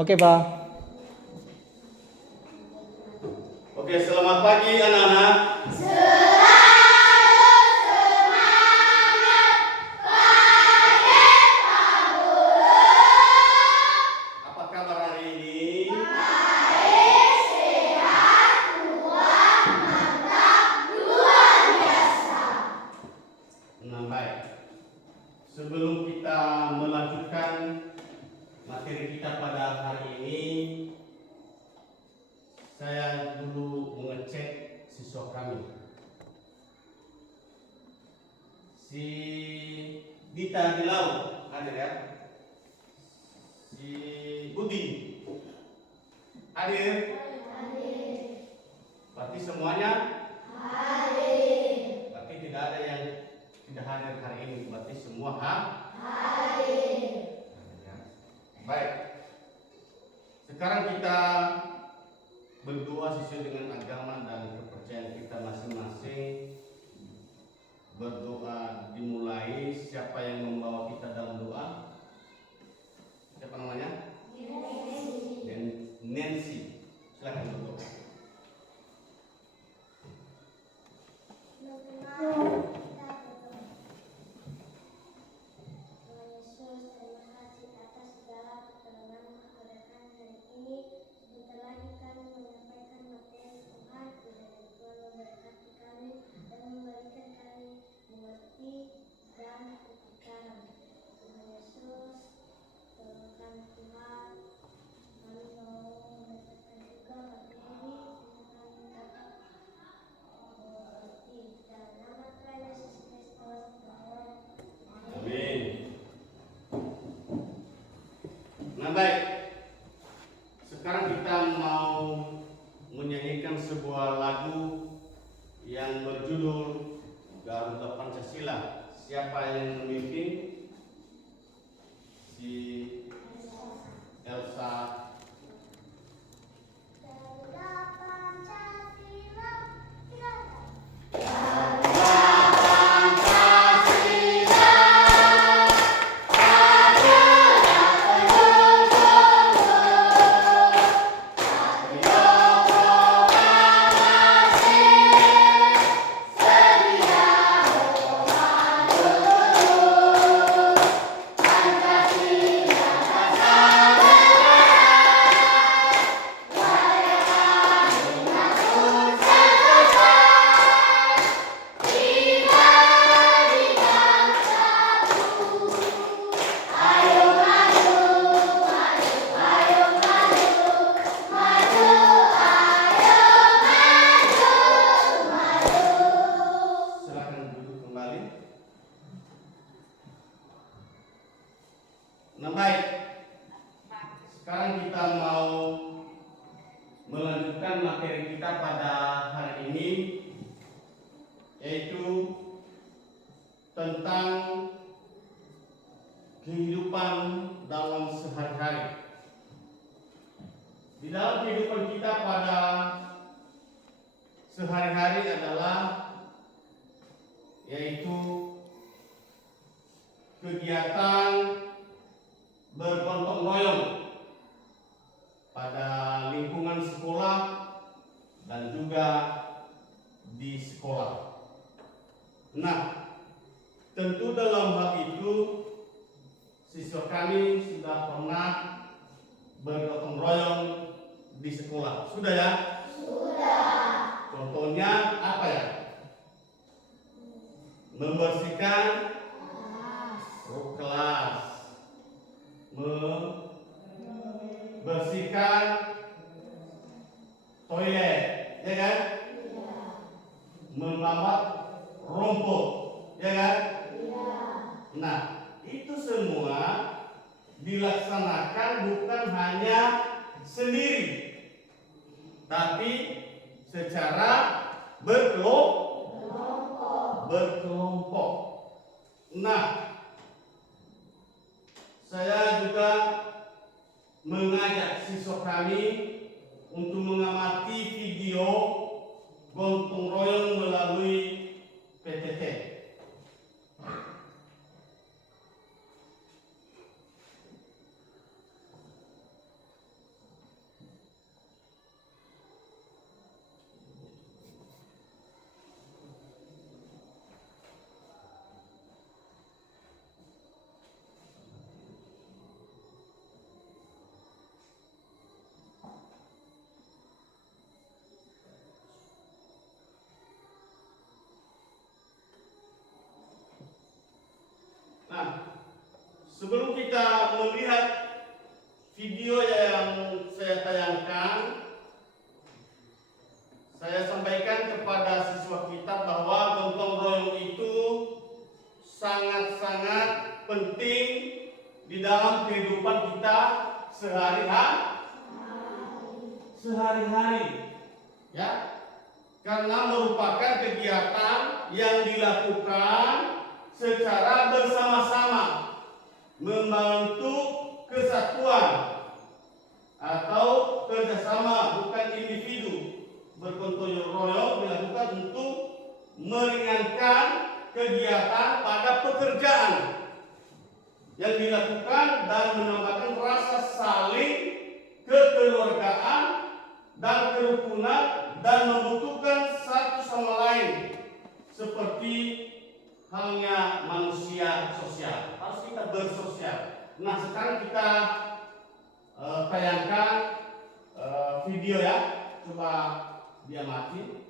Oke, Pak. Oke, selamat pagi anak-anak. Apa kabar hari ini? Nah, baik. Sebelum kita melanjutkan materi kita pada hari ini, saya dulu mengecek siswa kami. Si Dita di laut, hadir ya? Si Budi, hadir? Berarti semuanya? Berarti tidak ada yang tidak hadir hari ini. Berarti semua hadir. Baik. Sekarang kita berdoa sesuai dengan agama dan kepercayaan kita masing-masing. Berdoa dimulai. Siapa yang membawa kita dalam doa? Siapa namanya? Nancy. Silakan berdoa. Nah, baik. Sekarang kita mau menyanyikan sebuah lagu yang berjudul Garuda Pancasila. Siapa yang memimpin? Si Elsa. Nah, baik. Sekarang kita mau melanjutkan materi kita pada hari ini, yaitu tentang kehidupan dalam sehari-hari. Di dalam kehidupan kita pada sehari-hari adalah yaitu kegiatan bergotong royong pada lingkungan sekolah dan juga di sekolah. Nah, tentu dalam hal itu siswa kami sudah pernah bergotong royong di sekolah. Sudah ya? Sudah. Contohnya apa ya? Membersihkan kelas. Membersihkan toilet, ya kan? Iya. Membabat rumput, ya kan? Iya. Nah, itu semua dilaksanakan bukan hanya sendiri, tapi secara berkelompok. Nah, saya juga mengajak siswa kami untuk mengamati video gotong royong melalui PTT. video yang saya tayangkan, saya sampaikan kepada siswa kita bahwa gotong royong itu sangat-sangat penting di dalam kehidupan kita sehari-hari, ya, karena merupakan kegiatan yang dilakukan secara bersama-sama, membentuk kesatuan atau kerjasama, bukan individu. Bergotong royong dilakukan untuk meringankan kegiatan pada pekerjaan yang dilakukan dan menambahkan rasa saling kekeluargaan dan kerukunan dan membutuhkan satu sama lain seperti halnya manusia sosial. Harus kita bersosial. Nah, sekarang kita tayangkan video ya. Coba dia mati.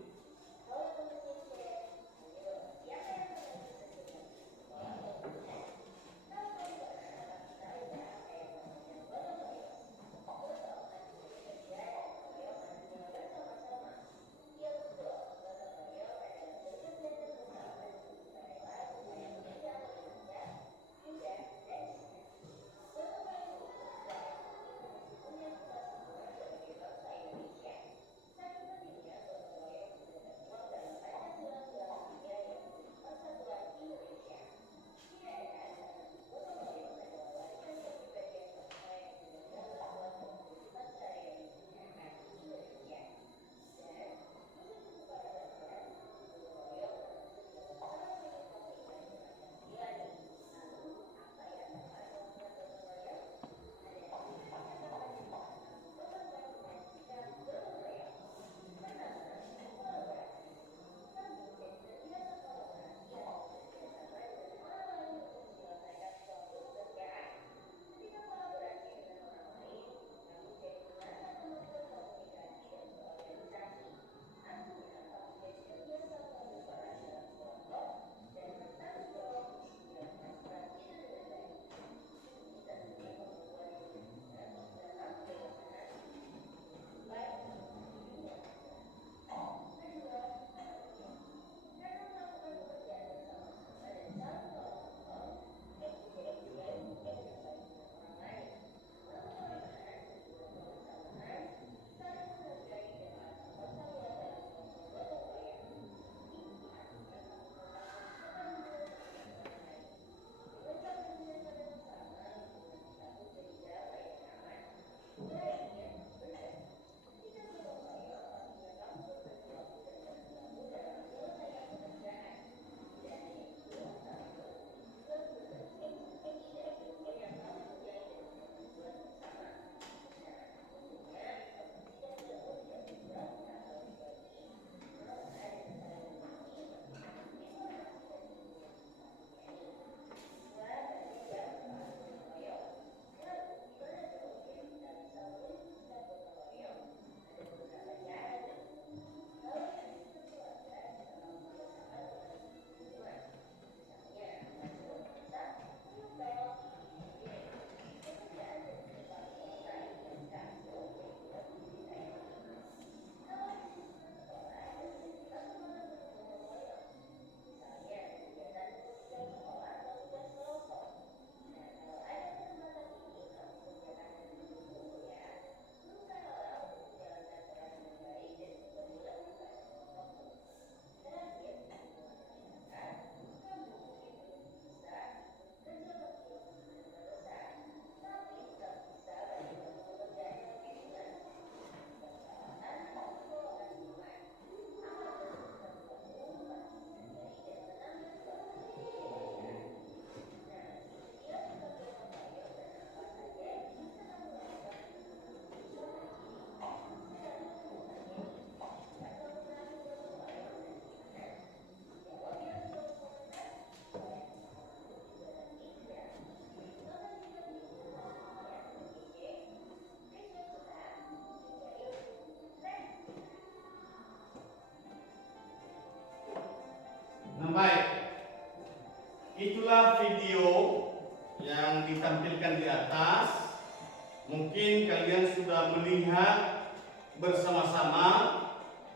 Mungkin kalian sudah melihat bersama-sama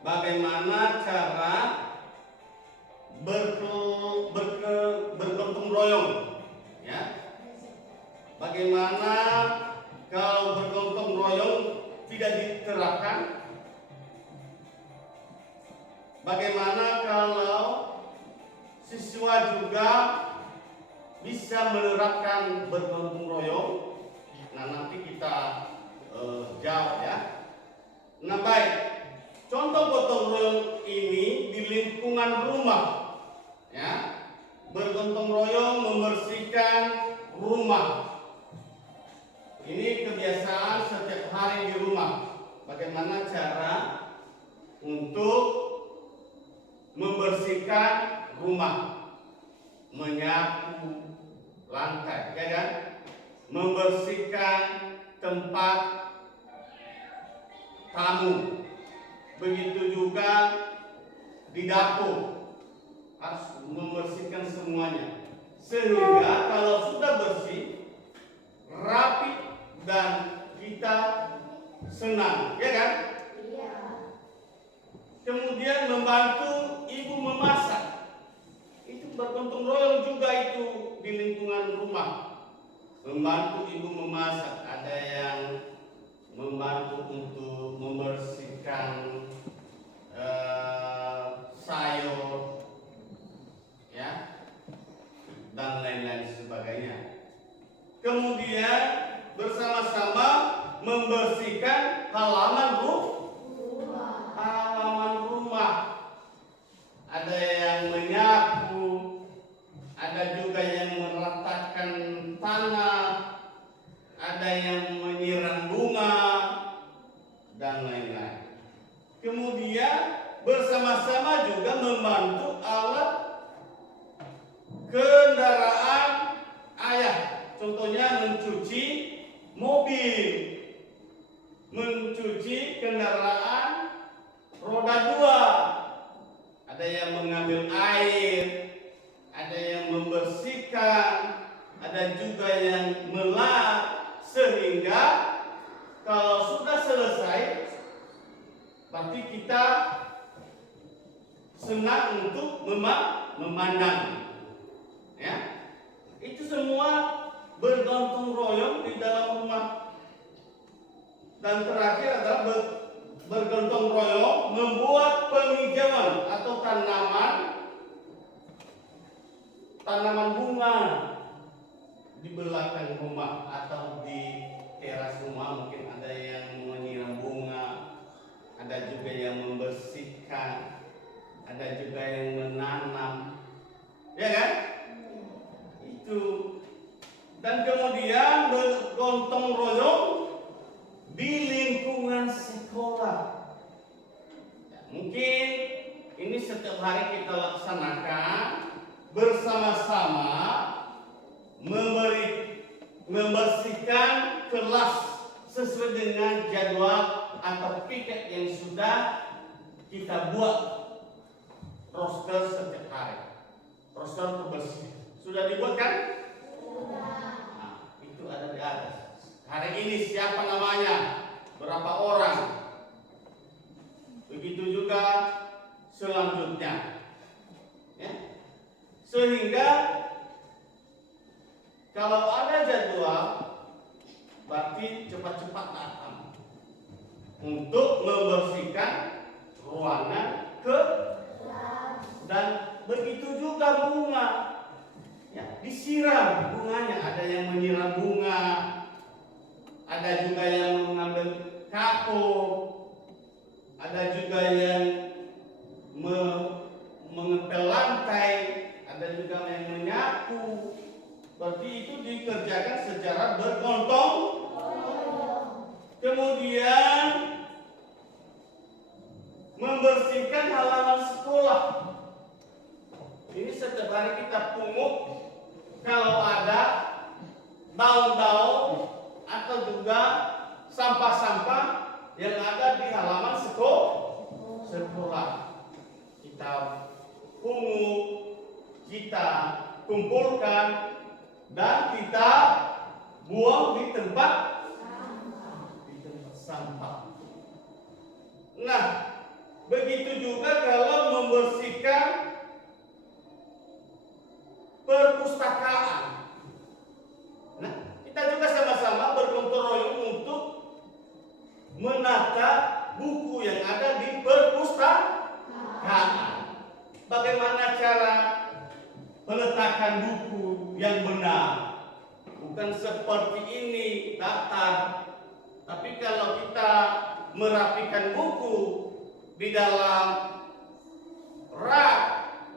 bagaimana cara bergotong royong, ya. Bagaimana kalau bergotong royong tidak diterapkan? Bagaimana kalau siswa juga bisa menerapkan bergotong royong? Nah, nanti kita jawab ya. Nah, baik. Contoh gotong royong ini di lingkungan rumah, ya. Bergotong royong membersihkan rumah. Ini kebiasaan setiap hari di rumah. Bagaimana cara untuk membersihkan rumah? Menyapu lantai, ya kan? Membersihkan tempat tamu. Begitu juga di dapur, harus membersihkan semuanya. Sehingga kalau sudah bersih, rapi, dan kita senang, ya kan? Iya. Kemudian membantu ibu memasak. Itu bergotong royong juga itu di lingkungan rumah. Membantu ibu memasak, ada yang membantu untuk membersihkan sayur, ya, dan lain-lain sebagainya. Kemudian bersama-sama membersihkan halaman rumah. Ada yang menyapu, ada juga yang meratakan tanah, ada yang menyiram bunga, dan lain-lain. Kemudian bersama-sama juga membantu alat kendaraan ayah. Contohnya mencuci mobil, mencuci kendaraan roda 2. Ada yang mengambil air, ada yang membersihkan, ada juga yang melap. Sehingga kalau sudah selesai, berarti kita senang untuk memandang, ya. Itu semua bergotong royong di dalam rumah. Dan terakhir adalah bergotong royong membuat penghijauan atau tanaman bunga di belakang rumah atau di teras rumah. Mungkin ada yang menyiram bunga, ada juga yang membersihkan, ada juga yang menanam, ya kan? Itu. Dan kemudian bergotong royong di lingkungan sekolah. Ya, mungkin ini setiap hari kita laksanakan bersama-sama, membersihkan kelas sesuai dengan jadwal atau piket yang sudah kita buat. Roster setiap hari, roster kebersihan sudah dibuat kan? Nah, itu ada di atas. Hari ini siapa namanya? Berapa orang? Begitu juga selanjutnya, ya. Sehingga kalau ada jadwal, berarti cepat-cepat datang untuk membersihkan ruangan dan begitu juga bunga, ya, disiram bunganya. Ada yang menyiram bunga, ada juga yang mengambil kapur, ada juga yang mengepel lantai, ada juga yang menyapu. Berarti itu dikerjakan secara bergotong. Kemudian membersihkan halaman sekolah. Ini setiap hari kita pungut kalau ada daun-daun atau juga sampah-sampah yang ada di halaman sekolah. Kita pungut, kita kumpulkan, dan kita buang di tempat sampah. Nah, begitu juga kalau membersihkan perpustakaan. Nah, kita juga sama-sama bergotong royong untuk menata buku yang ada di perpustakaan. Bagaimana cara peletakan buku yang benar? Bukan seperti ini, datar. Tapi kalau kita merapikan buku di dalam rak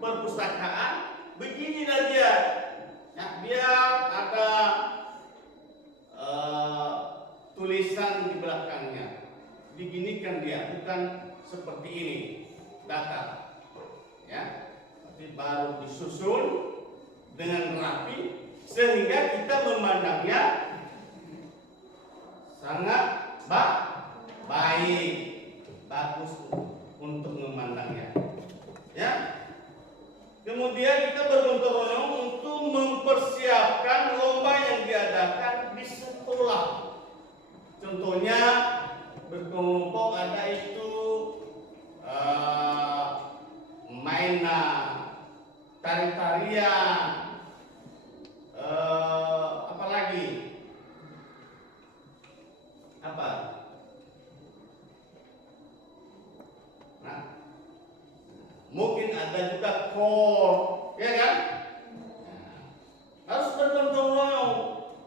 perpustakaan, begini dia. Ya, biar ada tulisan di belakangnya. Diginikan dia, bukan seperti ini, datar. Ya, tapi baru disusun dengan rapi sehingga kita memandangnya sangat baik, bagus untuk memandangnya. Ya. Kemudian kita bergotong royong untuk mempersiapkan lomba yang diadakan di sekolah. Contohnya berkelompok ada itu mainan, tari-tarian, apalagi apa? Nah, mungkin ada juga kor, ya kan? Harus bergotong royong,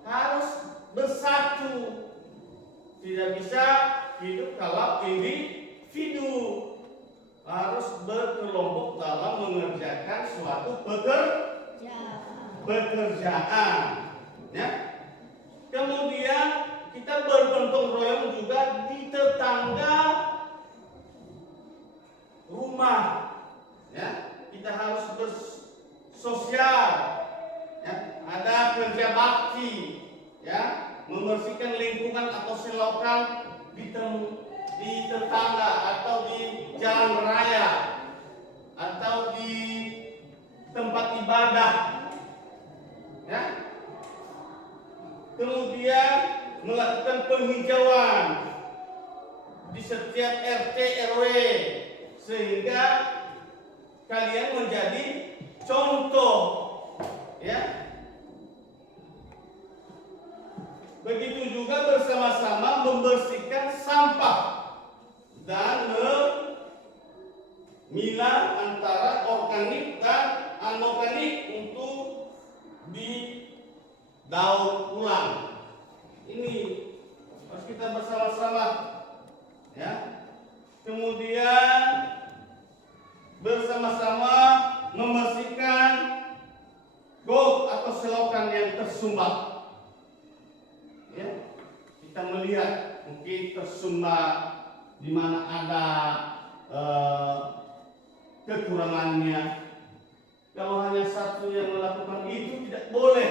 harus bersatu. Tidak bisa hidup kalau individu. Harus berkelompok dalam mengerjakan suatu pekerjaan. Ya. Kemudian kita bergotong royong juga di tetangga rumah. Ya, kita harus bersosial. Ya, ada kerja bakti. Ya, membersihkan lingkungan atau selokan di tetangga atau di jalan raya atau di tempat ibadah. Ya. Kemudian melakukan penghijauan di setiap RT RW sehingga kalian menjadi contoh, ya. Begitu juga bersama-sama membersihkan sampah dan memilah antara organik dan anorganik untuk didaur ulang. Ini harus kita bersama-sama, ya. Kemudian bersama-sama membersihkan got atau selokan yang tersumbat. Ya, kita melihat mungkin tersumbat di mana ada kekurangannya. Kalau hanya satu yang melakukan itu tidak boleh,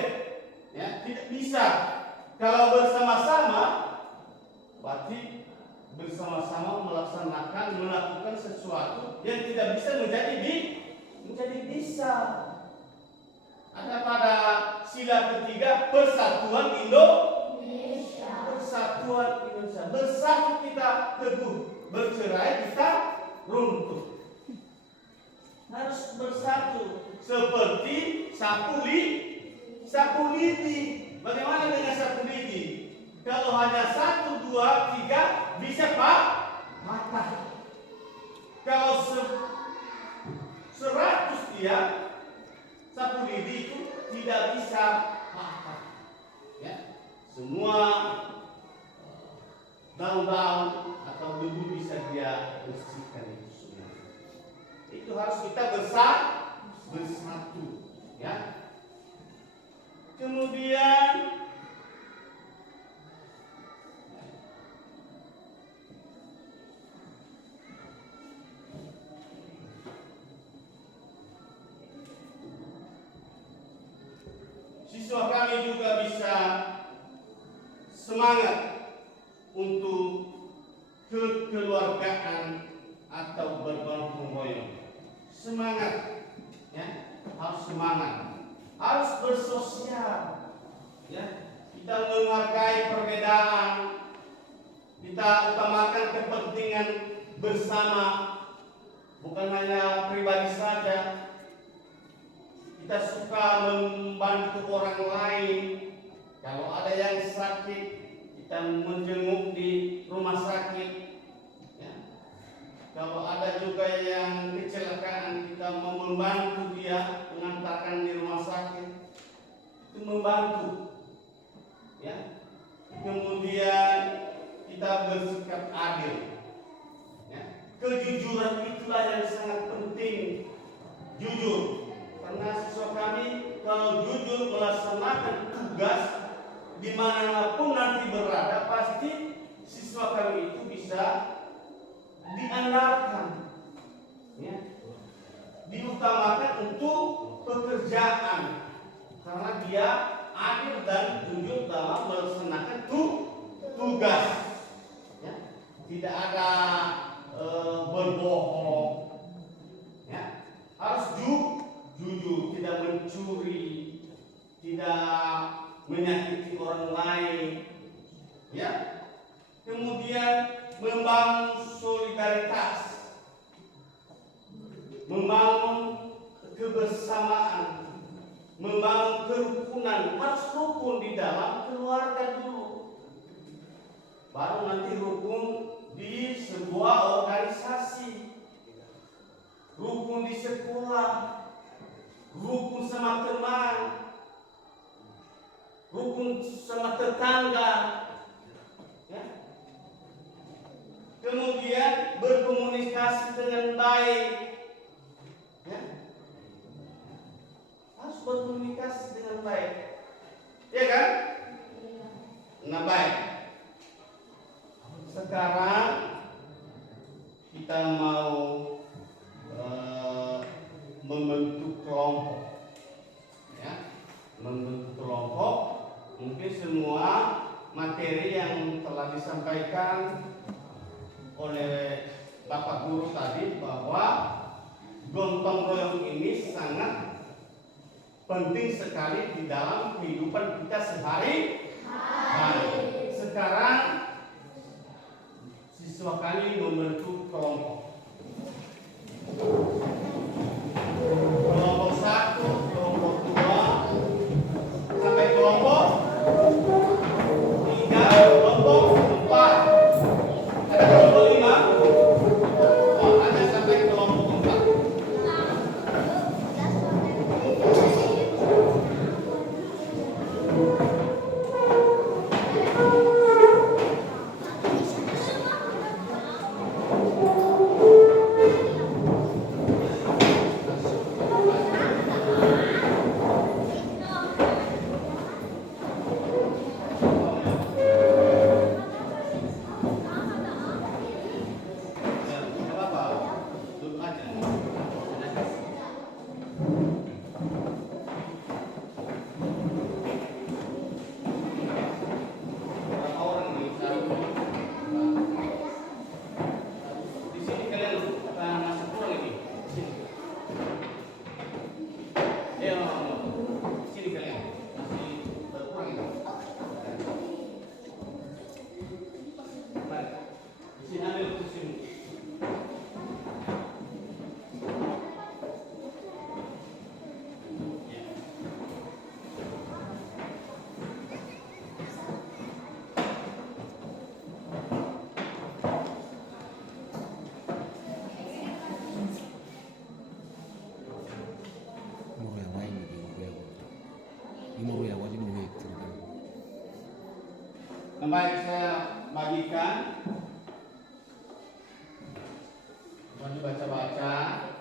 ya, tidak bisa. Kalau bersama-sama, berarti bersama-sama melakukan sesuatu yang tidak bisa menjadi bisa. Ada pada sila ketiga persatuan Persatuan Indonesia. Bersatu kita teguh, bercerai kita runtuh. Harus bersatu seperti sapu lidi. Bagaimana dengan sapu lidi? Kalau hanya 1, 2, 3 bisa patah. Kalau 100 dia sapu lidi itu tidak bisa patah. Ya. Semua daun-daun atau debu bisa dia bersihkan itu semua. Itu harus kita bersatu, ya. Kemudian siswa kami juga bisa semangat untuk kekeluargaan atau bergotong royong. Semangat, ya, harus semangat, harus bersosial, ya. Kita menghargai perbedaan, Kita utamakan kepentingan bersama, bukan hanya pribadi saja. Kita suka membantu orang lain. Kalau ada yang sakit, kita menjenguk di rumah sakit. Ya. Kalau ada juga yang kecelakaan, kita membantu dia, mengantarkan di rumah sakit. Itu membantu. Ya. Kemudian kita bersikap adil. Ya. Kejujuran itulah yang sangat penting. Jujur. Karena siswa kami kalau jujur melaksanakan tugas dimanapun nanti berada, pasti siswa kami itu bisa diandalkan. Ya. Diutamakan untuk pekerjaan. Karena dia adil dan jujur dalam melaksanakan tugas. Ya. Tidak ada berbohong. Ya. Harus jujur, tidak mencuri, tidak menyakiti orang lain. Ya. Kemudian membangun solidaritas, membangun kebersamaan, membangun kerukunan. Harus rukun di dalam keluarga dulu, baru nanti rukun di sebuah organisasi, rukun di sekolah, rukun sama teman, rukun sama tetangga. Ya. Kemudian berkomunikasi dengan baik. Ya. Harus berkomunikasi dengan baik. Ya kan? Nah, baik. Sekarang kita mau membentuk kelompok. Ya. Membentuk kelompok. Mungkin semua materi yang telah disampaikan oleh Bapak Guru tadi, bahwa gotong royong ini sangat penting sekali di dalam kehidupan kita sehari-hari. Sekarang siswa kami membentuk kelompok. Kelompok 1, kelompok 2, sampai kelompok 3, kelompok 4. Ada kelompok 5. Oh, ada sampai kelompok 4. Baik, saya bagikan. Mari baca-baca.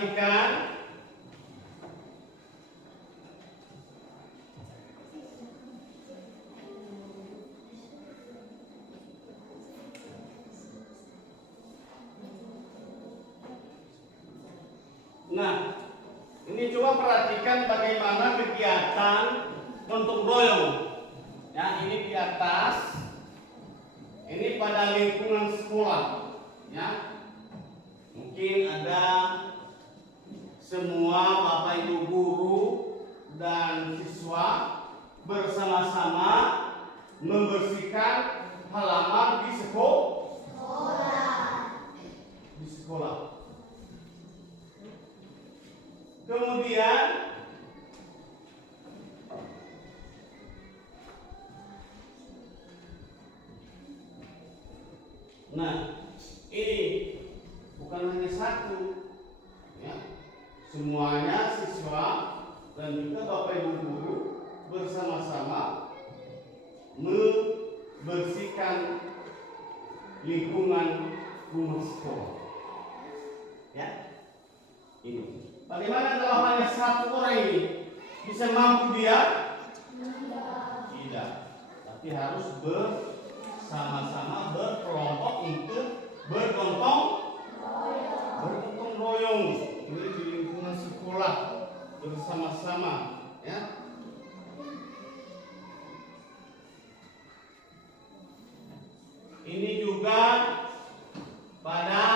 perhatikan nah, ini coba perhatikan bagaimana kegiatan gotong royong. Ya, ini di atas. Ini pada lingkungan sekolah. Ya. Mungkin ada semua Bapak Ibu guru dan siswa bersama-sama membersihkan halaman di sekolah. Kemudian ini bukan hanya satu, ya. Semuanya siswa dan juga Bapak Ibu guru bersama-sama membersihkan lingkungan rumah sekolah. Ya, ini. Bagaimana kalau hanya satu orang ini bisa mampu dia? Tidak. Tapi harus bersama-sama berkelompok untuk bergotong royong. Ini di lingkungan sekolah bersama-sama, ya. Ini juga pada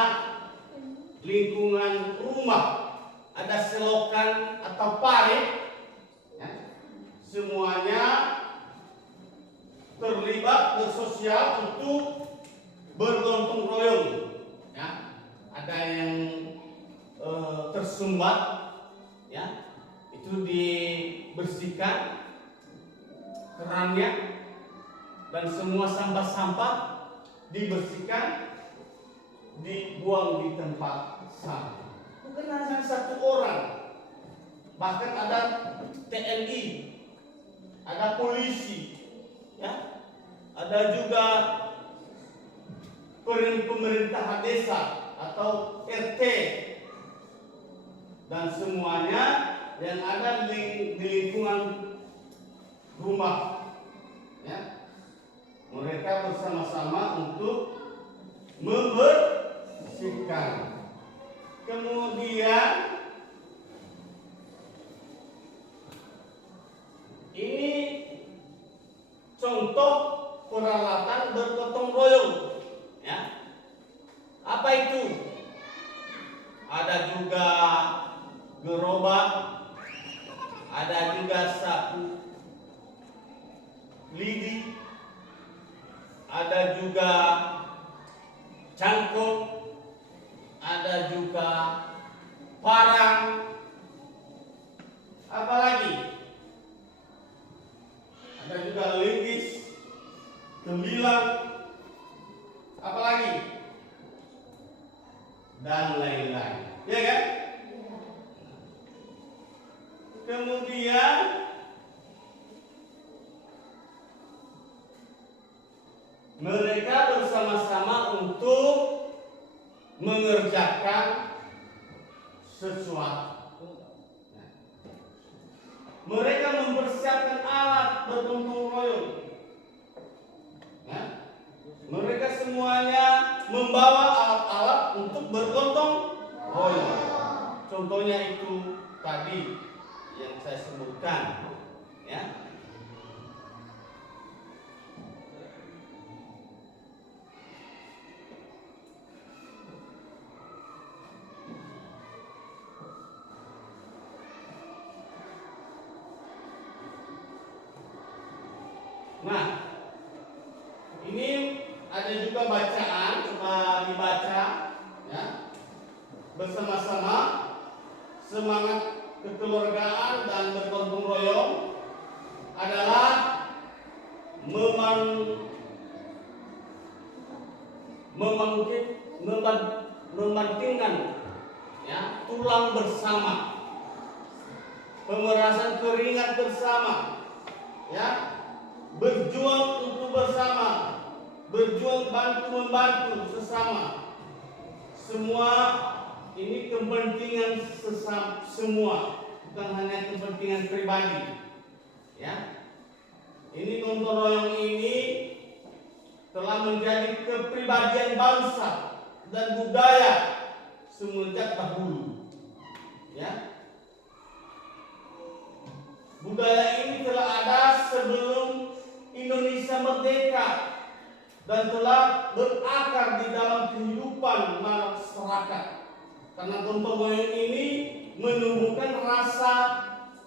lingkungan rumah. Ada selokan atau parit, ya. Semuanya terlibat bersosial untuk bergotong royong, ya. Ada yang tersumbat, ya, itu dibersihkan kerannya dan semua sampah-sampah dibersihkan, dibuang di tempat sampah. Bukan hanya satu orang, bahkan ada TNI, ada polisi, ya, ada juga pemerintah desa atau RT, dan semuanya yang ada di lingkungan rumah, ya, mereka bersama-sama untuk membersihkan. Kemudian ini contoh peralatan bergotong royong, ya. Apa itu? Ada juga gerobak, ada juga sapu lidi, ada juga cangkul, ada juga parang, apa lagi? Ada juga linggis, tembilang, apa lagi? Dan lain-lain, ya kan? Kemudian mereka bersama-sama untuk mengerjakan sesuatu. Mereka mempersiapkan alat bergotong royong. Ya. Mereka semuanya membawa alat-alat untuk bergotong royong. Contohnya itu tadi yang saya sebutkan, ya. Nah, ini ada juga bacaan, coba dibaca, ya, bersama-sama. Semangat kekeluargaan dan bergotong royong adalah memantingkan, ya, tulang bersama, pemerasan keringat bersama, ya. Berjuang untuk bersama, berjuang bantu membantu sesama. Semua ini kepentingan semua, bukan hanya kepentingan pribadi. Ya, ini gotong royong ini telah menjadi kepribadian bangsa dan budaya semenjak dahulu. Ya, budaya ini telah ada sebelum Indonesia merdeka dan telah berakar di dalam kehidupan masyarakat. Karena gotong royong ini menumbuhkan rasa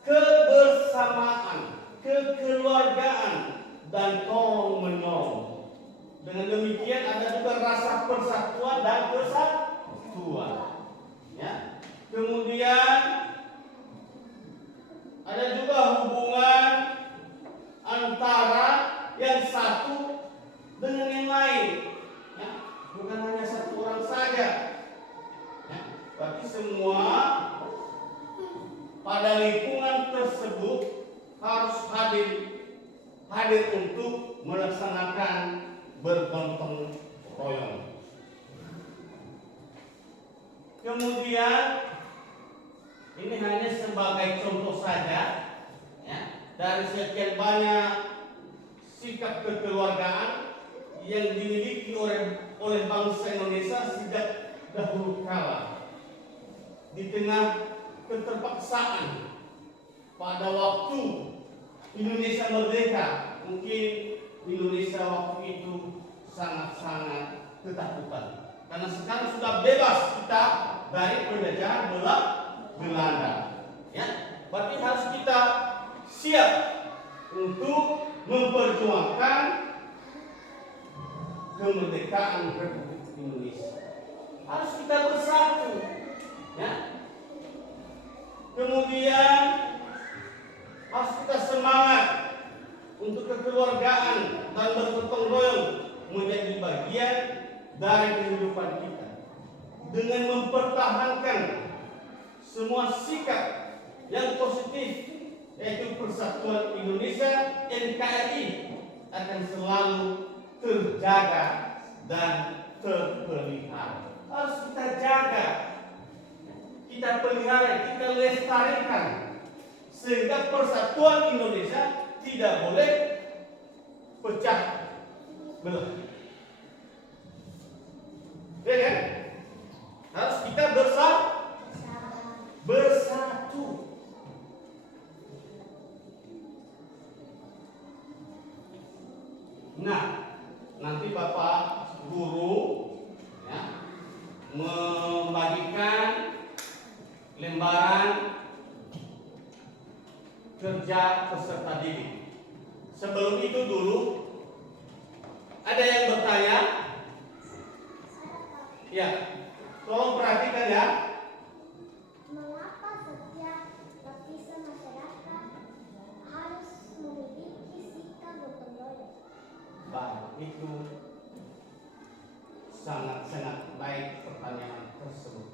kebersamaan, kekeluargaan, dan tolong menolong. Dengan demikian ada juga rasa persatuan dan kesatuan. Ya. Kemudian ada juga hubungan antara yang satu dengan yang lain. Ya. Bukan hanya satu orang saja. Ya. Berarti semua pada lingkungan tersebut harus hadir untuk melaksanakan bergotong royong. Kemudian ini hanya sebagai contoh saja, ya, dari sekian banyak sikap kekeluargaan yang dimiliki oleh bangsa Indonesia sejak dahulu kala. Di tengah keterpaksaan pada waktu Indonesia merdeka, mungkin Indonesia waktu itu sangat-sangat ketakutan karena sekarang sudah bebas kita dari penjajahan Belanda. Ya, berarti harus kita siap untuk memperjuangkan kemerdekaan Republik Indonesia. Harus kita bersatu. Ya. Kemudian harus kita semangat untuk kekeluargaan dan bergotong royong menjadi bagian dari kehidupan kita dengan mempertahankan semua sikap yang positif, yaitu persatuan Indonesia NKRI akan selalu terjaga dan terpelihara. Harus kita jaga, kita pelihara, kita lestarikan sehingga persatuan Indonesia tidak boleh pecah belah. Ya kan? Harus kita bersatu. Nah, nanti Bapak Guru ya, membagikan lembaran kerja peserta didik. Sebelum itu dulu ada yang bertanya? Ya, tolong perhatikan ya. Mengapa setiap lapisan masyarakat harus memiliki sikap gotong royong? Baik, itu sangat-sangat baik pertanyaan tersebut.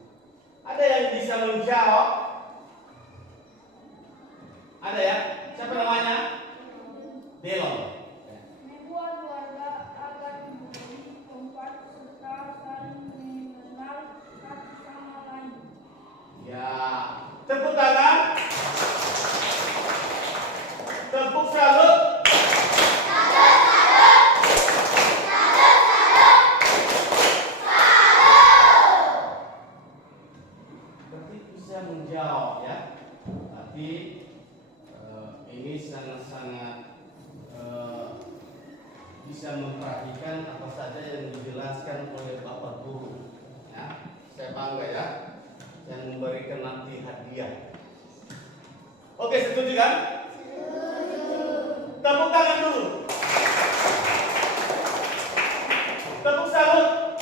Ada yang bisa menjawab? Ada ya? Siapa namanya? Delon. Membuat warga agar menjadi kompak serta saling mengenal satu sama lain. Ya, tepuk tangan. Tepuk salut. Berarti bisa menjawab ya. Berarti ini sangat-sangat bisa memperhatikan apa saja yang dijelaskan oleh Bapak Guru. Ya, saya bangga ya, yang memberikan nanti hadiah. Oke, setuju kan? Tepuk tangan dulu. Tepuk salut.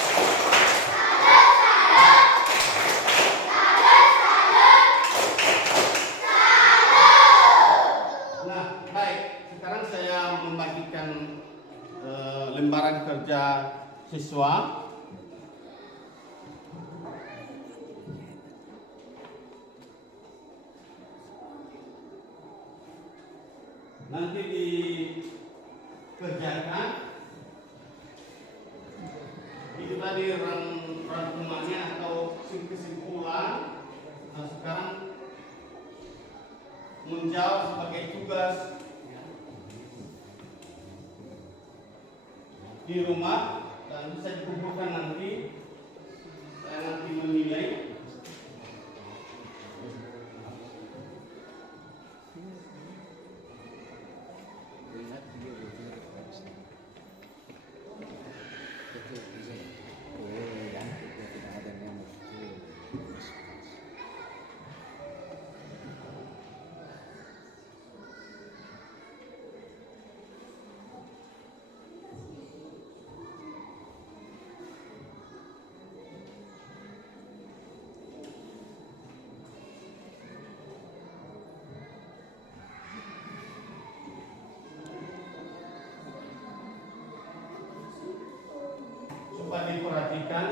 Nah, baik. Sekarang saya membagikan lembaran kerja siswa. Nanti dikerjakan. Itu tadi rangkumannya atau kesimpulan di rumah dan bisa dikumpulkan nanti. Saya nanti menilai. Coba diperhatikan.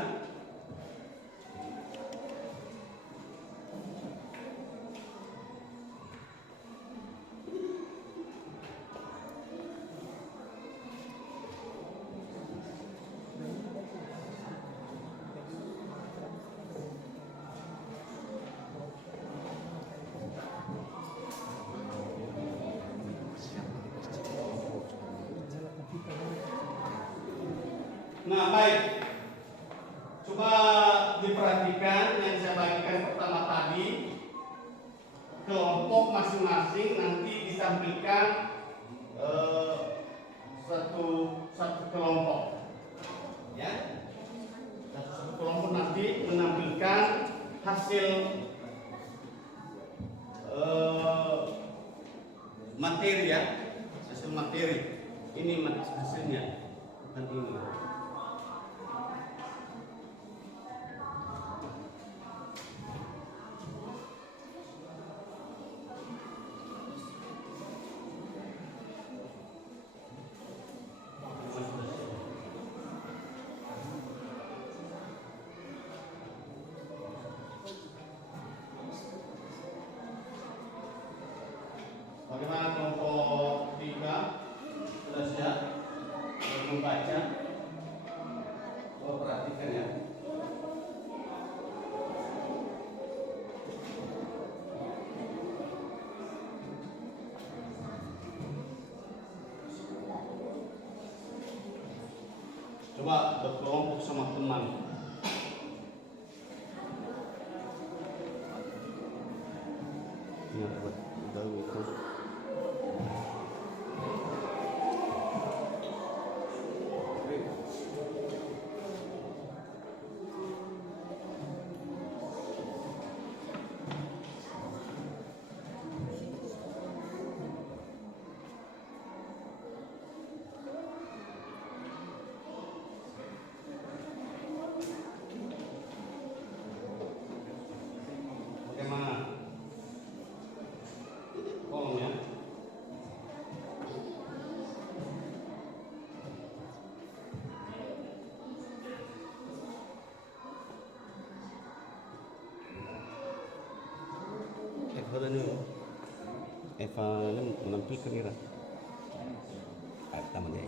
Nah, baik. Coba diperhatikan yang saya bagikan pertama tadi. Kelompok masing-masing nanti ditampilkan satu kelompok. Ya. Satu kelompok nanti menampilkan hasil materi ya. Hasil materi. Ini hasilnya. Bukan ini. Bagaimana kelompok 3? Sudah siap? Sudah membaca? Oh, perhatikan ya. Coba berkelompok sama teman. Ingat buat itu. Bagaimana? Tolong ya. Eva menampilkan kira. Taman ya.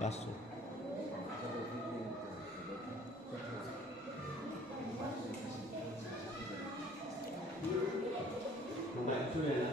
Baso. Itu ya.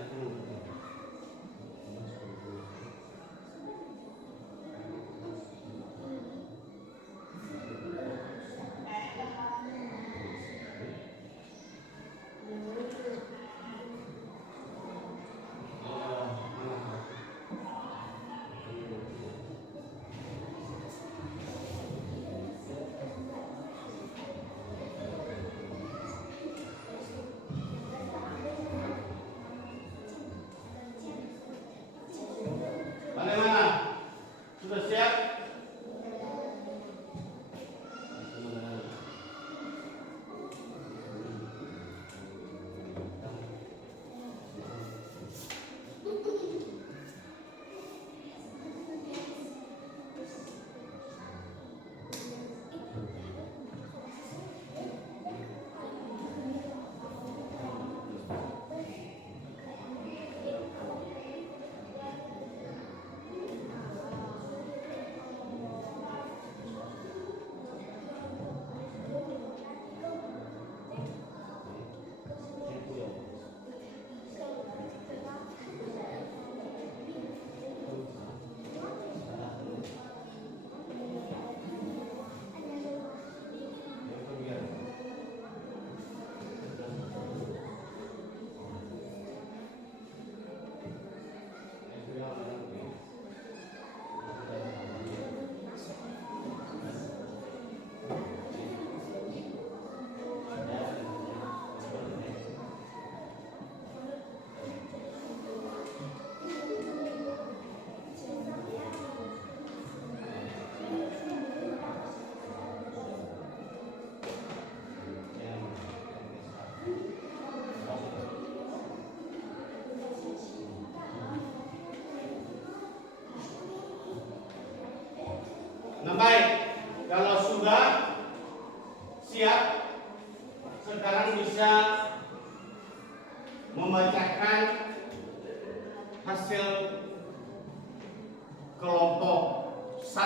1.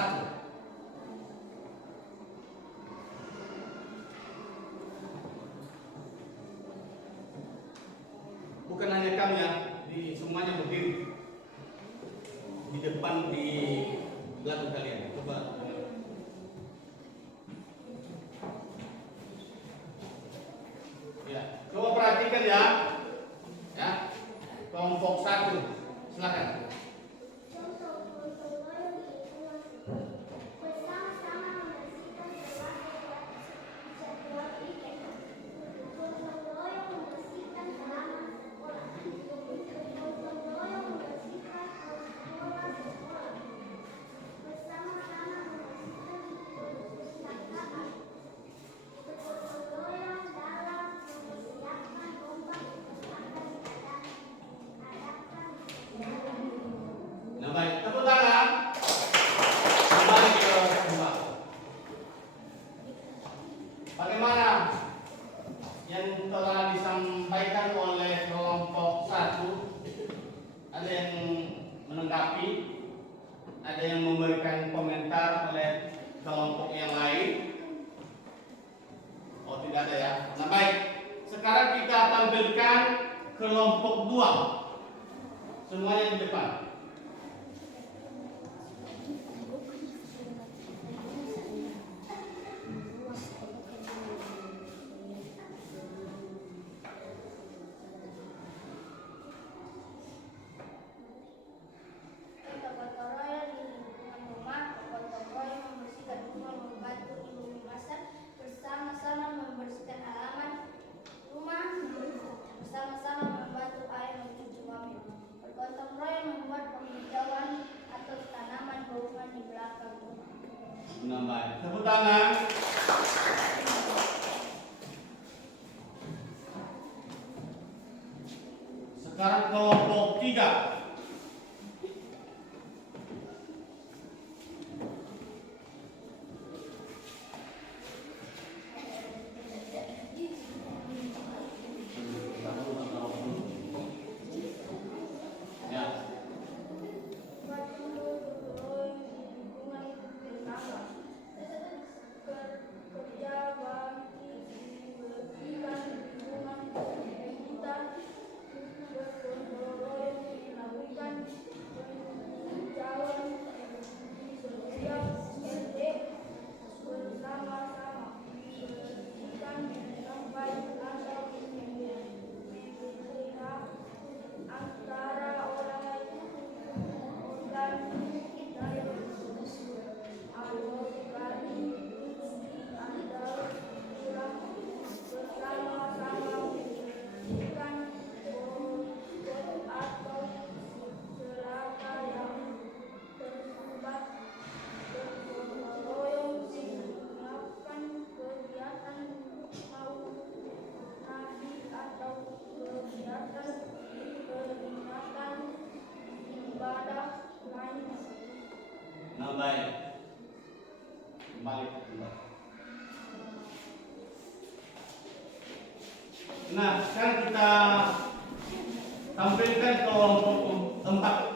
Bukan hanya kami ya, di semuanya berdiri di depan, di belakang kalian. Coba. Ya, coba perhatikan ya. Ya. Kelompok 1. Silakan. Contoh gotong royong itu bersama-sama membersihkan sebuah tiket. Gotong royong membersihkan halaman sekolah. Gotong royong membersihkan sekolah. Bersama-sama membersihkan perpustakaan. Gotong royong dalam mempersiapkan lomba akan adakan. Nah, baik. Tepuk tangan. Kembali ke kedua. Bagaimana yang telah disampaikan oleh kelompok 1? Ada yang menanggapi? Ada yang memberikan komentar oleh kelompok yang lain? Oh, tidak ada ya. Nah, baik. Sekarang kita tampilkan kelompok 2. Semuanya di depan. Gotong royong di lingkungan rumah, gotong royong membersihkan rumah, membantu ibu memasak, bersama-sama membersihkan halaman rumah, bersama-sama membantu ayah mencuci mobil. Bergotong royong membuat penghijauan atau tanaman bunga di belakang rumah. Nah, baik. Tepuk tangan. Sekarang kelompok 3. Ya. Gotong royong di lingkungan bersama, kerja bakti dibersihkan lingkungan kita. Gotong royong melakukan penghijauan di setiap RT, bersama-sama membersihkan sampai atau memelihara antara orang lain, organ dan alokasi antar kurang, bersama-sama membersihkan bot atau celaka yang tersumbat. Gotong royong melakukan kegiatan mau nabi atau kegiatan peringatan ibadah lain. Nah, baik. Kembali ke tempat. Nah, sekarang kita tampilkan kelompok 4.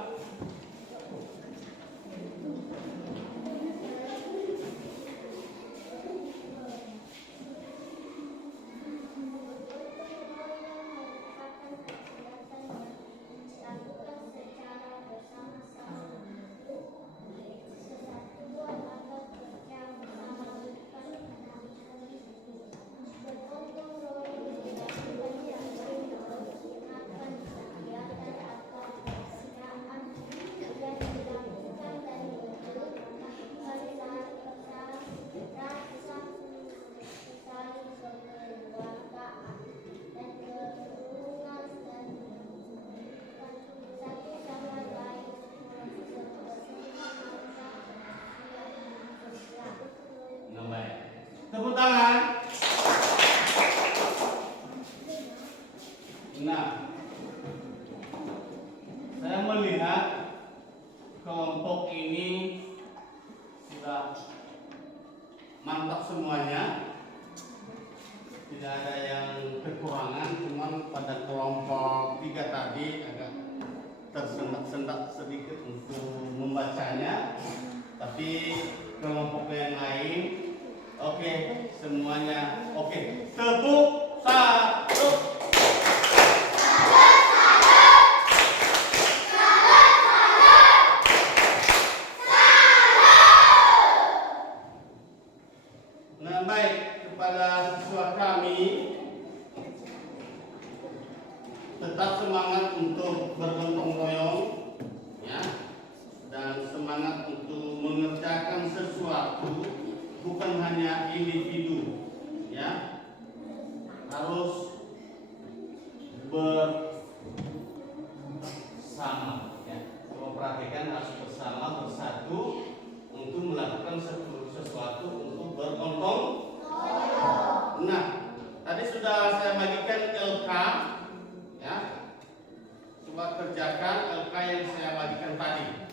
Nah, baik. Tepuk tangan. Nah, saya melihat kelompok ini sudah mantap semuanya. Tidak ada yang kekurangan, cuman pada kelompok 3 tadi agak tersendak-sendak sedikit untuk membacanya. Tapi Tapi kelompok yang lain, oke, semuanya oke. Tepuk satu. Nah, baik, kepada siswa kami, tetap semangat untuk bergotong royong, ya, dan semangat untuk mengerjakan sesuatu, bukan hanya individu, ya, harus bersama, ya. Coba perhatikan, harus bersama, bersatu untuk melakukan sesuatu untuk bergotong. Nah, tadi sudah saya bagikan LK, ya. Coba kerjakan LK yang saya bagikan tadi.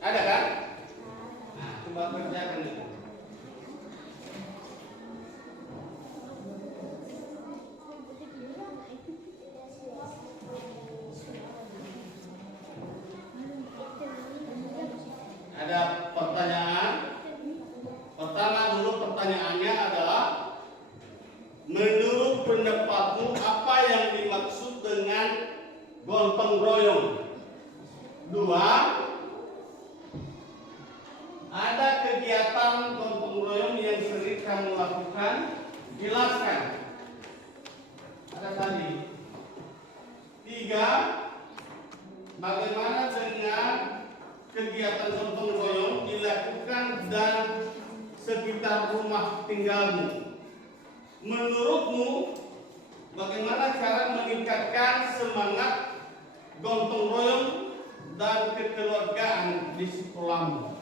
Ada kan? Nah, coba kerjakan itu. Ada pertanyaan. Pertama dulu pertanyaannya adalah, menurut pendapatmu apa yang dimaksud dengan gotong royong? 2. Ada kegiatan gotong royong yang sering kamu lakukan? Jelaskan. Ada tadi. 3. Bagaimana dengan kegiatan gotong royong dilakukan dan sekitar rumah tinggalmu? Menurutmu bagaimana cara meningkatkan semangat gotong royong dan kekeluargaan di sekolahmu?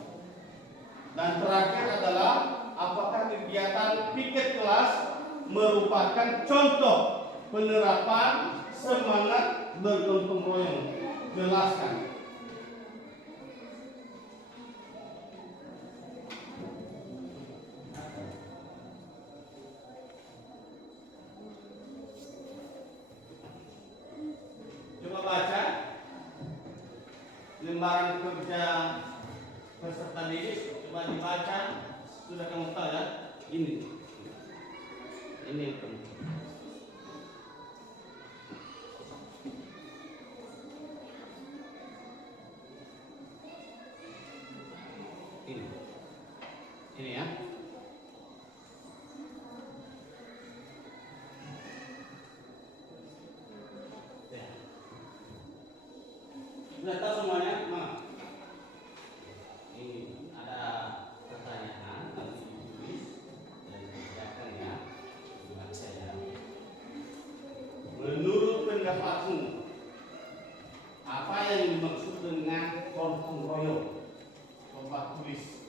Dan terakhir adalah, apakah kegiatan piket kelas merupakan contoh penerapan semangat bergotong royong? Jelaskan. Coba baca lembaran kerja peserta didik, coba dibaca. Sudah kamu tahu ya? Ini yang kamu. Ini ya. Sudah tahu semuanya? Nah, ini ada pertanyaan, harus ditulis dan dikerjakan ya. Dibaca ya. Menurut pendapatmu, apa yang dimaksud dengan gotong royong? Coba tulis.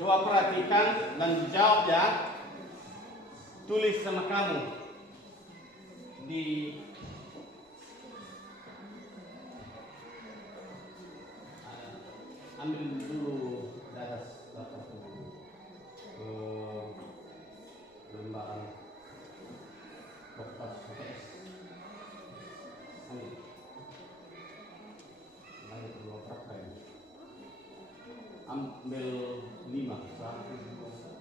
Coba perhatikan dan dijawab ya. Tulis sama kamu di ambil dulu dari satu lembaran kertas UTS. Ambil dua berapa ini? Ambil 5, 1,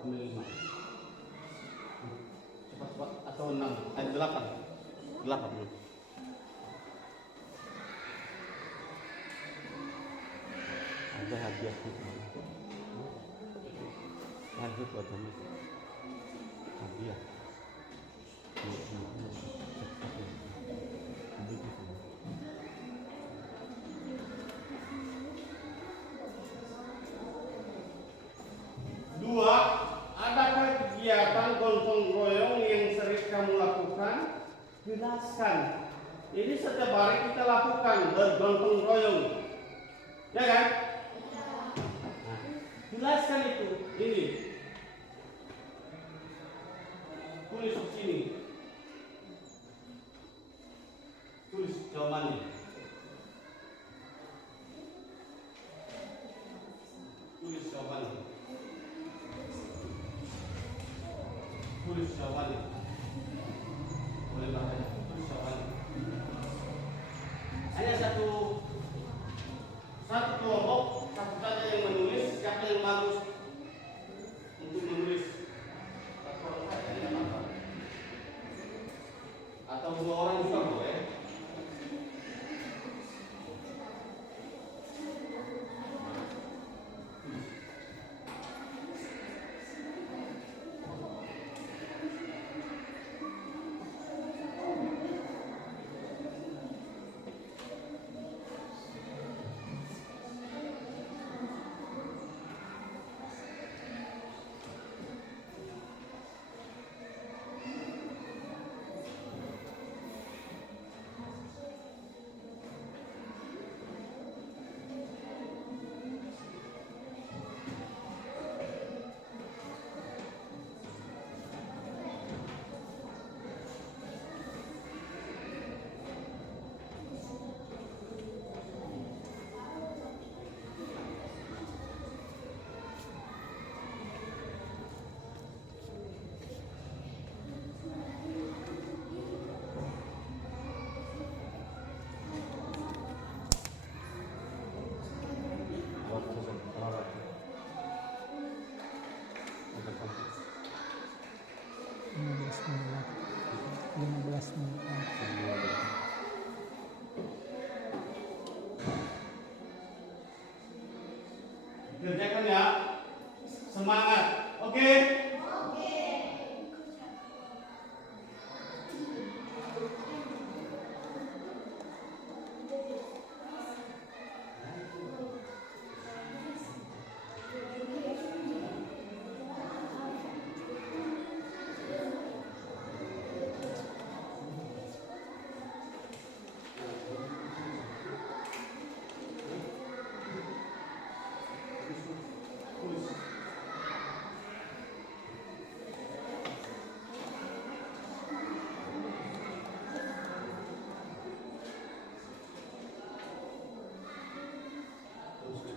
ambil 5. Cepat atau 6, 8 dulu. Ada hadiah itu. Hadiah buat kamu. Hadiah. jelaskan. Ini setiap hari kita lakukan bergotong royong, ya kan? Nah, jelaskan itu. Ini tulis di sini, tulis jawabannya. Tulis jawabannya. Tulis jawabannya. Boleh baca. Tulis jawabannya. Hanya satu kelompok, satu saja yang menulis. Siapa yang bagus untuk menulis? Satu orang saja tidak apa-apa. Atau 2 orang juga boleh. Kerjakan ya. Semangat. Oke?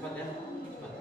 Cepat ya. Cepat.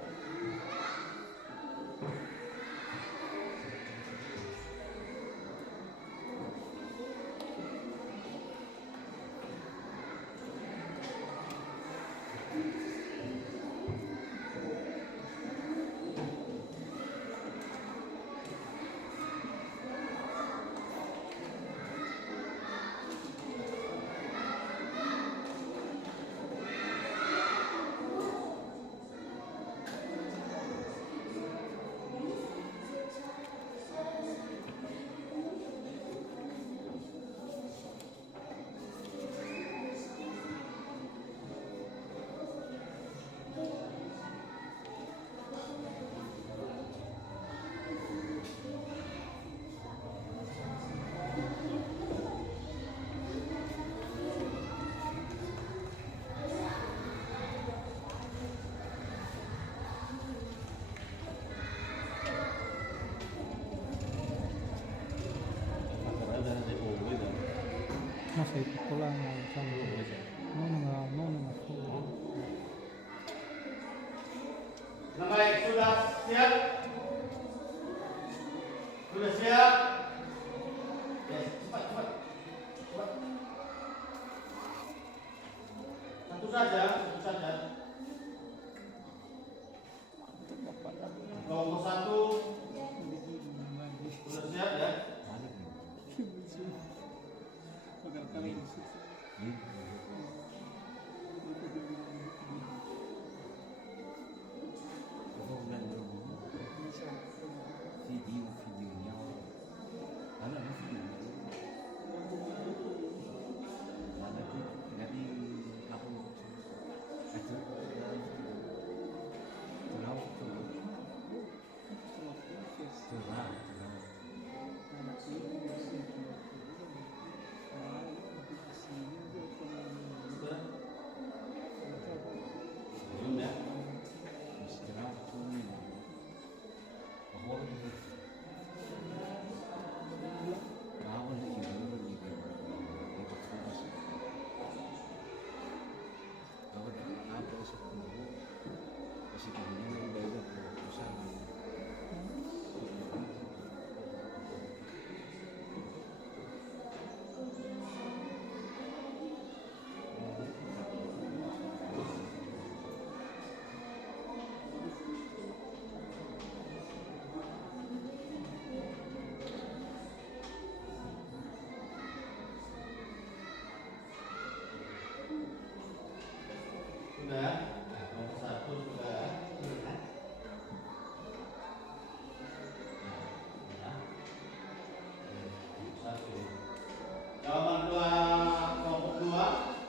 Masih pulang sama Nah, baik, sudah siap? Sudah siap? Ya, cepat. Satu saja. Kelompok 1 sudah siap ya? Sudah, nah, nomor 1 sudah. Sudah. Satu. Jawaban kelompok 2.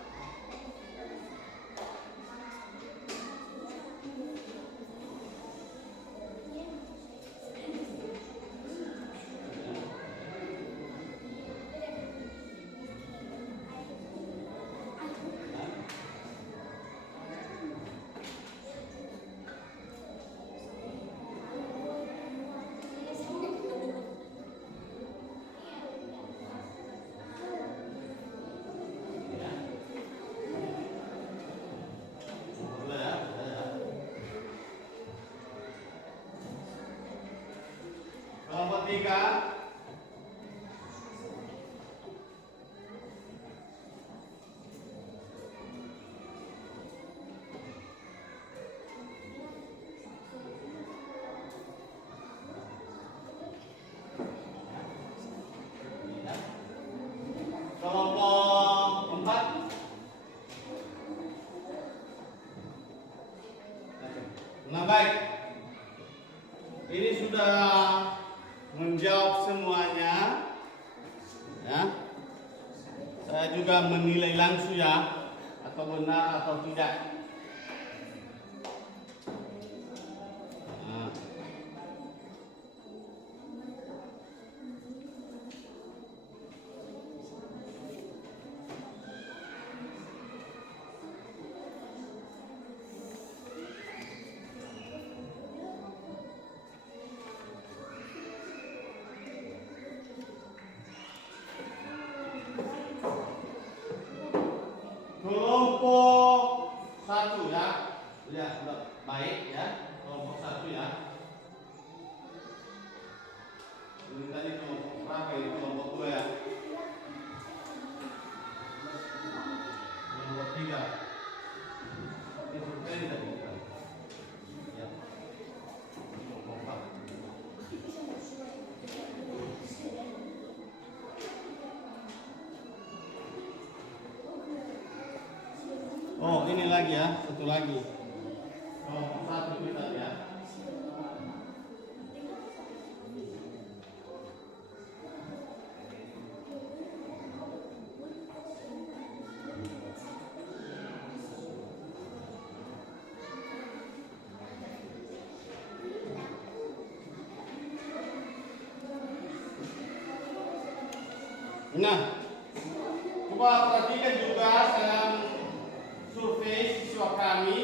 Kelompok 3. Kelompok 4. Nah, baik. Ini sudah menjawab semuanya. Ya. Saya juga menilai langsung ya, atau benar atau tidak. Nah. Kelompok 1 ya. Ya, sudah baik ya. Kelompok 1 ya. Ini tadi kelompok berapa ini? Kelompok 2 ya. Kelompok 3. Ini survei tadi bukan? Ya. Kelompok 4. Oh, ini lagi ya, satu lagi. Oh, 1 kita ya. Nah, coba perhatikan juga dalam survei siswa kami,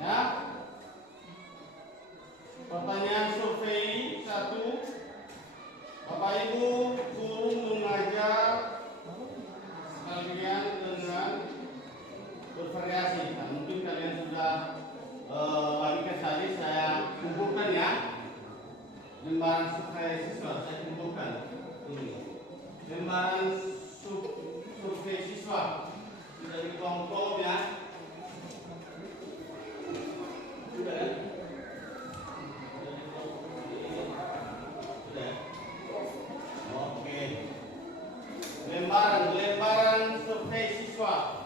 ya. Pertanyaan survei 1, Bapak Ibu guru mengajar sekalian dengan bervariasi. Nah, mungkin kalian sudah bagikan tadi, saya kumpulkan ya. Lembaran survei siswa saya kumpulkan ini. Lembaran survei siswa sudah dikelompok ya. Sudah ya? Sudah. Oke. Lembaran survei siswa.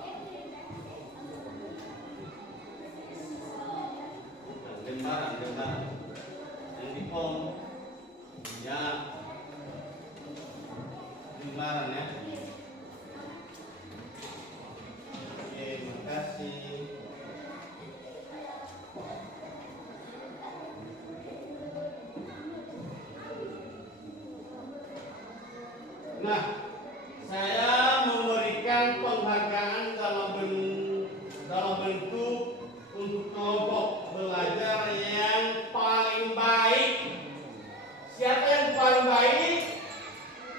Lembaran yang dikom ya. Lembaran ya. Oke, makasih. Nah, saya memberikan penghargaan dalam bentuk untuk kelompok belajar yang paling baik. Siapa yang paling baik?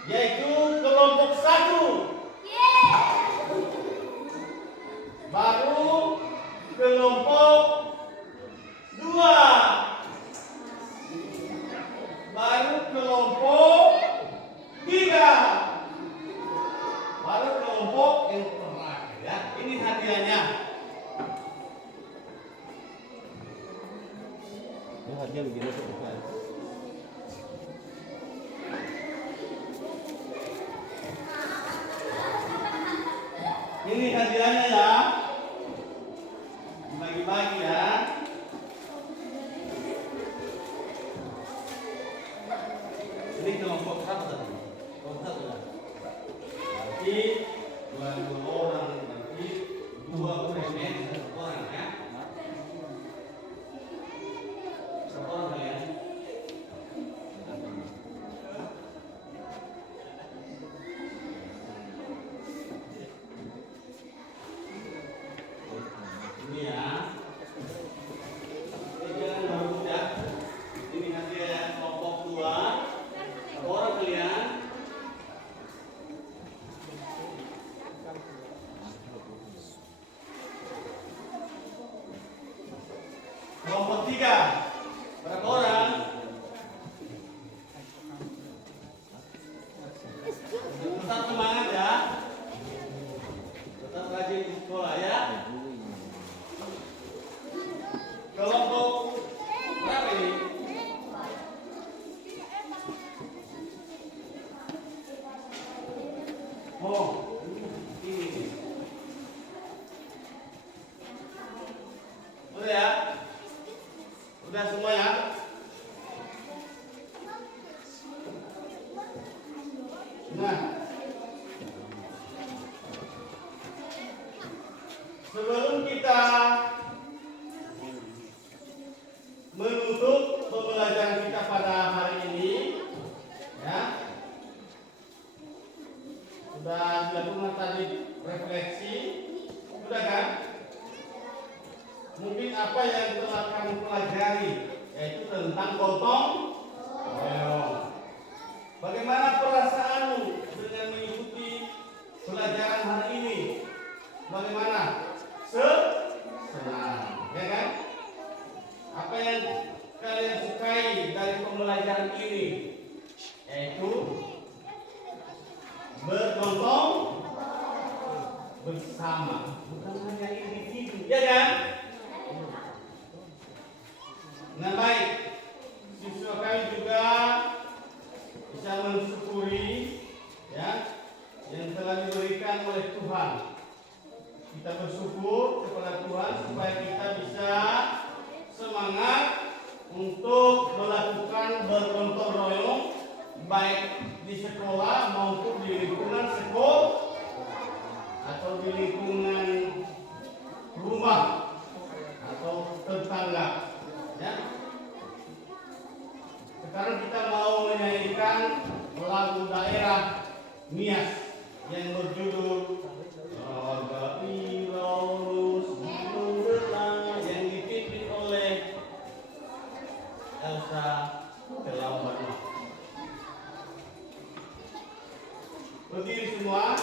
Yaitu kelompok 1. Baru kelompok dua. Baru kelompok tiga. Baru kelompok yang terakhir ya. Ini hadiahnya. Ini hadiah begini tuh. Ini hadiahnya ya. Bagi-bagi ya. Ini kelompok berapa tadi? Kelompok satu ya. Nanti dua orang, nanti dua premen satu orang ya. Satu orang kalian. Ini ya. Ini jangan berebut ya. Ini hadiah ya, kelompok dua. Satu orang kalian. Kelompok tiga. Berapa orang? Tetap semangat ya. Tetap rajin di sekolah ya. Kelompok berapa ini? Oh, ini. Udah ya? Udah semua ya? Nah, sebelum kita menutup pembelajaran kita pada hari ini, ya, sudah dilakukan tadi refleksi, sudah kan? Mungkin apa yang telah kamu pelajari, yaitu tentang gotong royong. Bagaimana perasaanmu dengan mengikuti pelajaran hari ini? Bagaimana? Senang, ya kan? Apa yang kalian sukai dari pembelajaran ini? Yaitu bergotong bersama, bukan hanya individu, ya kan? Nah baik, siswa kami juga bisa mensyukuri ya yang telah diberikan oleh Tuhan. Kita bersyukur kepada Tuhan supaya kita bisa semangat untuk melakukan bergotong royong baik di sekolah maupun di lingkungan sekolah atau di lingkungan rumah atau tetangga. Ya. Sekarang kita mau menyanyikan lagu daerah Nias yang berjudul Raga Irolus Nurla yang dipimpin oleh Elsa Kelauban. Berdiri semua.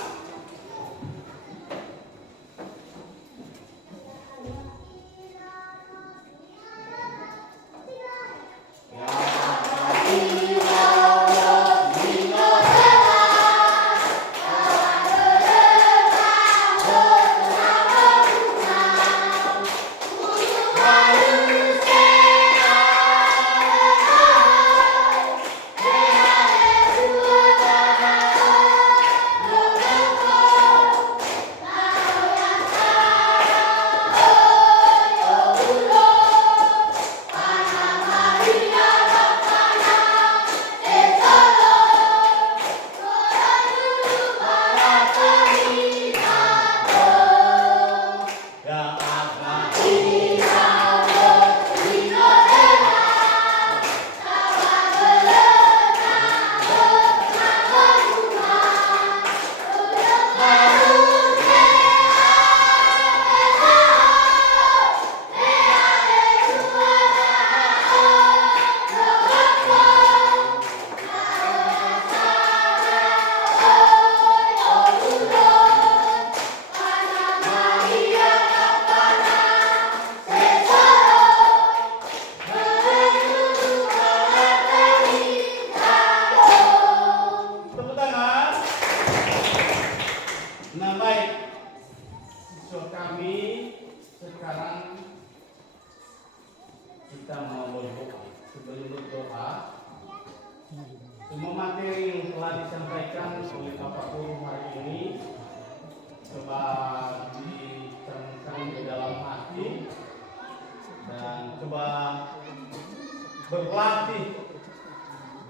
berlatih,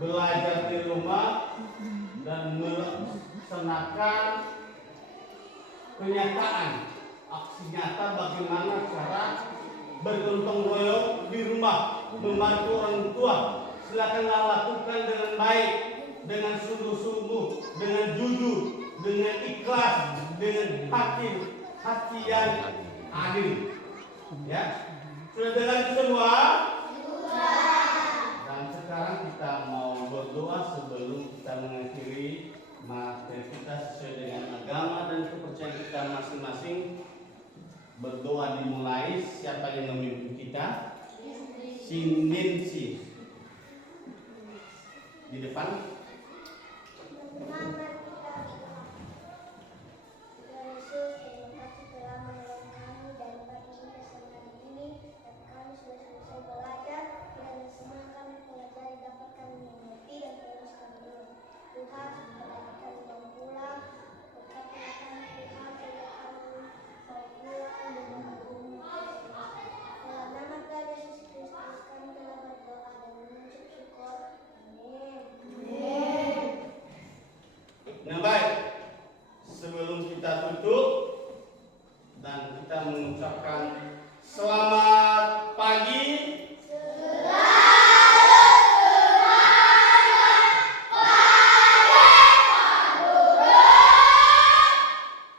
belajar di rumah, dan melaksanakan kenyataan aksi nyata bagaimana cara bergotong royong di rumah, membantu orang tua. Silakanlah lakukan dengan baik, dengan sungguh-sungguh, dengan jujur, dengan ikhlas, dengan hati yang adil. Ya, sudah dengar itu semua? Dan sekarang kita mau berdoa sebelum kita mengakhiri materi kita sesuai dengan agama dan kepercayaan kita masing-masing. Berdoa dimulai. Siapa yang memimpin kita? Sindensi di depan. Yesus, terima kasih telah menolong kami dari pagi hingga siang hari ini, dan kami sudah selesai belajar. Kiranya semua yang kami pelajari dapat kami mengerti dan teruskan dulu. Tuhan, setelah kami mau pulang, berkatilah kami Tuhan, sehingga kami mau pulang dengan rumah. Dalam nama Tuhan Yesus Kristus, kami telah berdoa dan mengucap syukur. Amin. Nah baik, sebelum kita tutup dan kita mengucapkan selamat pagi.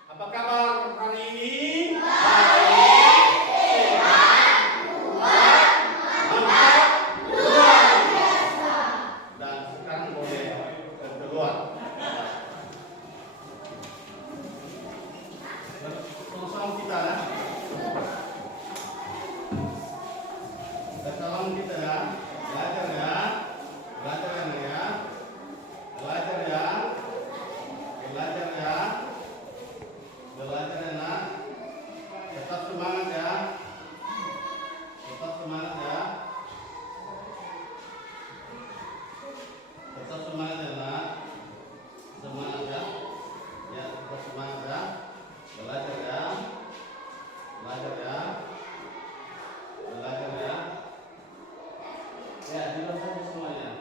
Apa kabar hari ini? Baik, sehat, kuat, mantap, luar biasa. Dan sekarang boleh keluar. Salam kita ya. Salam kita ya. Belajar ya. Belajar ya. Belajar ya. Belajar ya. Belajar ya nak. Tetap semangat ya. Tetap semangat ya. Tetap semangat ya nak. Semangat ya. Ya, tetap semangat ya. Belajar ya. Belajar ya. Belajar ya. Ya, diam saja semuanya.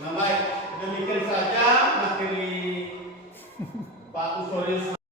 Nah baik, demikian saja materi Pak Usorius.